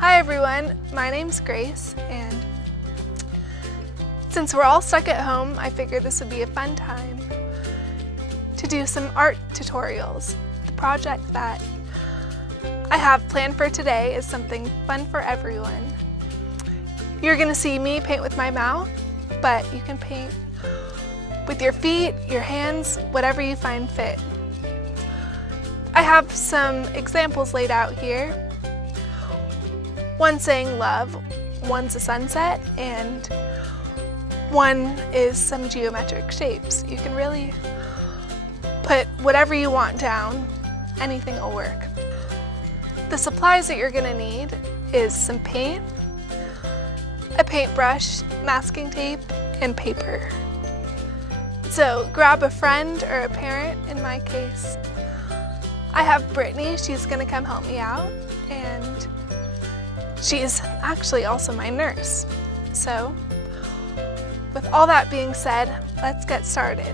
Hi everyone, my name's Grace, and since we're all stuck at home, I figured this would be a fun time to do some art tutorials. The project that I have planned for today is something fun for everyone. You're going to see me paint with my mouth, but you can paint with your feet, your hands, whatever you find fit. I have some examples laid out here. One saying love, one's a sunset, and one is some geometric shapes. You can really put whatever you want down, anything will work. The supplies that you're gonna need is some paint, a paintbrush, masking tape, and paper. So grab a friend or a parent. In my case, I have Brittany. She's gonna come help me out, and she's actually also my nurse. So with all that being said, let's get started.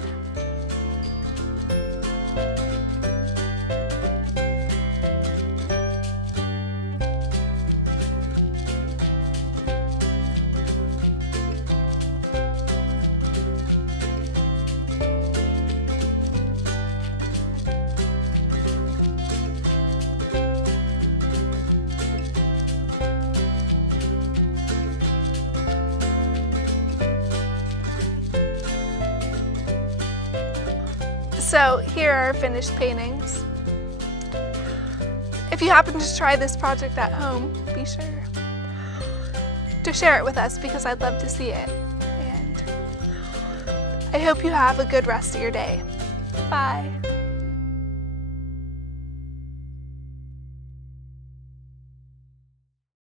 So here are our finished paintings. If you happen to try this project at home, be sure to share it with us because I'd love to see it. And I hope you have a good rest of your day. Bye.